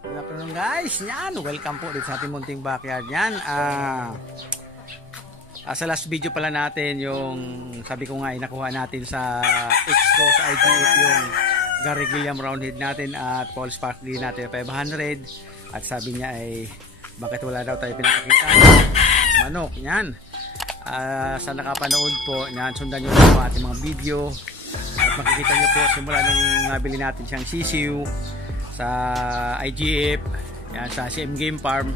Good afternoon guys, yan, welcome po dito sa ating munting backyard. Yan, sa last video pala natin yung sabi ko nga ay nakuha natin sa Expo sa IGF yung Gary Gilliam Roundhead natin at Paul Sparkley natin 500 at sabi niya ay bakit wala daw tayo pinakakita manok. Yan, sa nakapanood po yan, sundan nyo lang po ating mga video at makikita nyo po simula nung nabili natin siyang sisiw sa IGF, yan, sa CM Game Farm.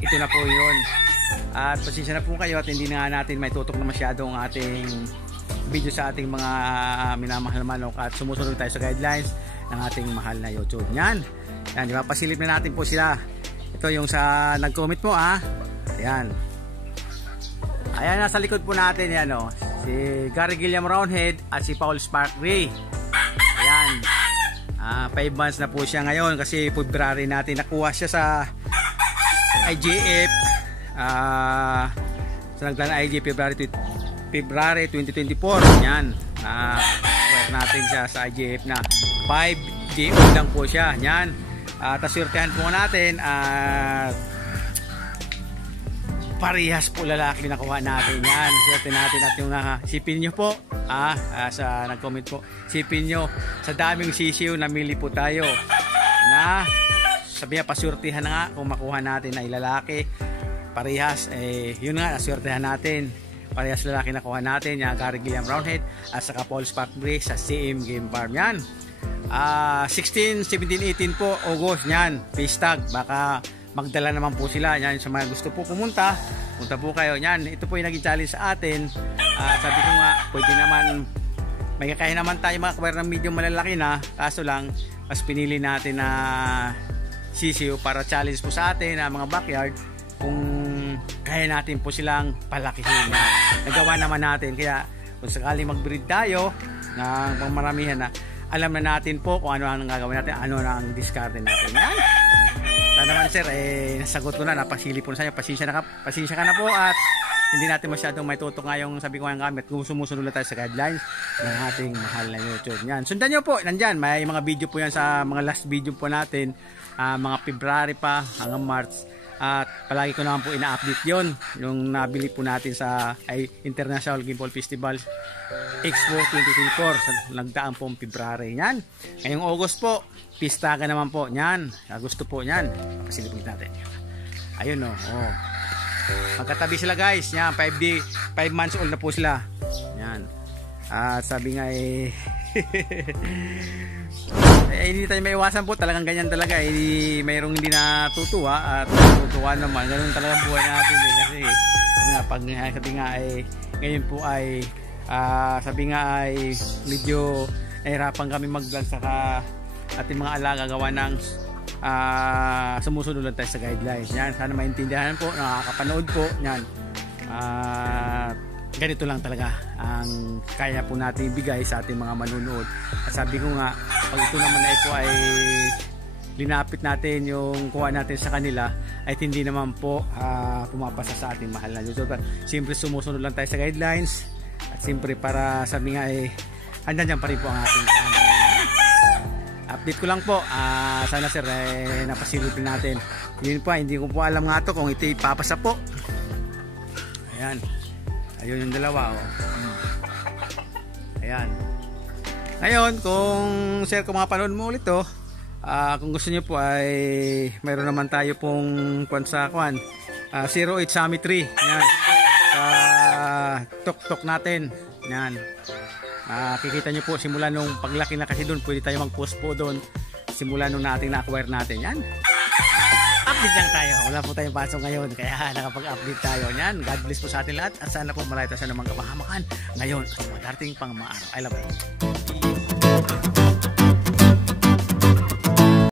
Ito na po yun. At pasensya na po kayo at hindi na natin may tutok na masyado ang ating video sa ating mga minamahal na manok at sumusunod tayo sa guidelines ng ating mahal na YouTube. Yan, yan, diba? Pasilip na natin po sila. Ito yung sa nag-comment po Ayan. Ayan, nasa likod po natin yan, si Gary Gilliam Roundhead at si Paul Sparkley. Ayan. 5 months na po siya ngayon kasi February natin nakuha siya sa IGF. Sa naglaan IGF February 2024. Yan. Nakuha natin siya sa IGF na 5 GO lang po siya. Yan. Taswertehan po natin at parehas po lalaki nakuha natin. Yan. Swerte natin at yung sipin nyo po. Sa nag-comment po, sipin nyo sa daming sisiw namili po tayo na sabi niya paswertehan na nga kung makuha natin ay lalaki parehas. Yun nga, naswertehan natin parehas lalaki nakuha natin yung Gary Gilliam Roundhead at saka Paul Sparkley sa CM Game Farm. Yan, 16, 17, 18 po August. Yan, face tag, baka magdala naman po sila. Yan, sa mga gusto po pumunta, punta po kayo. Yan, ito po yung naging challenge sa atin. Sabi ko nga, pwede naman may kakain naman tayo mga kabar ng medyo malalaki na, kaso lang mas pinili natin na sisiw para challenge po sa atin na mga backyard kung kaya natin po silang palakihin. Nagawa naman natin, kaya kung sakaling mag-breed tayo ng pangmaramihan na alam na natin po kung ano ang gagawin natin, ano na ang discard natin. Yan. Sana naman sir, nasagot ko na, napasili po na sa inyo. Pasensya ka na po at hindi natin masyadong may tutok nga yung sabi ko nga gamit kung sumusunod tayo sa guidelines ng ating mahal na YouTube. Yan, sundan nyo po, nandyan, may mga video po yan sa mga last video po natin, mga February pa hanggang March. At palagi ko naman po ina-update yon yung nabili po natin sa International Game Ball Festival Expo 2024 sa nagdaang pong February. Yan, ngayong August po pistaga naman po. Yan, gusto po yan, pasilipin natin. Ayun magkatabi sila guys. Yan, 5 months old na po sila. Yan, at sabi nga hindi tayo maiwasan po, talagang ganyan talaga. Mayroong hindi natutuwa at natutuwa naman. Ganun talagang buhay natin kasi pag sabi nga ngayon po ay sabi nga ay medyo nahirapan kami mag-vlog saka ating mga alaga gawa ng sumusunod lang tayo sa guidelines. Yan, sana maintindihan po, nakakapanood po. Yan, ganito lang talaga ang kaya po natin ibigay sa ating mga manunood. At sabi ko nga, pag ito naman ay linapit natin yung kuha natin sa kanila ay hindi naman po pumapasa sa ating mahal na YouTube. Siyempre sumusunod lang tayo sa guidelines at siyempre para sabi nga andyan pa rin po ang ating update ko lang po. Sana sir napasilipin natin. Yun po, hindi ko po alam nga to kung ito ipapasa po. Ayan, ayun yung dalawa Ayan. Ngayon kung sir, kung mga panood mo ulit kung gusto niyo po ay mayroon naman tayo pong 08 Summit 3. Ayan, tok natin. Yan, makikita nyo po simula nung paglaki na kasi doon pwede tayo mag-post po doon simula nung nating na-acquire natin. Yan, update lang tayo, wala po tayong pasok ngayon kaya nakapag-update tayo. Yan, God bless po sa atin lahat at sana po malayo tayo sa namang kapahamakan ngayon at mga darating pang mga araw. I love you.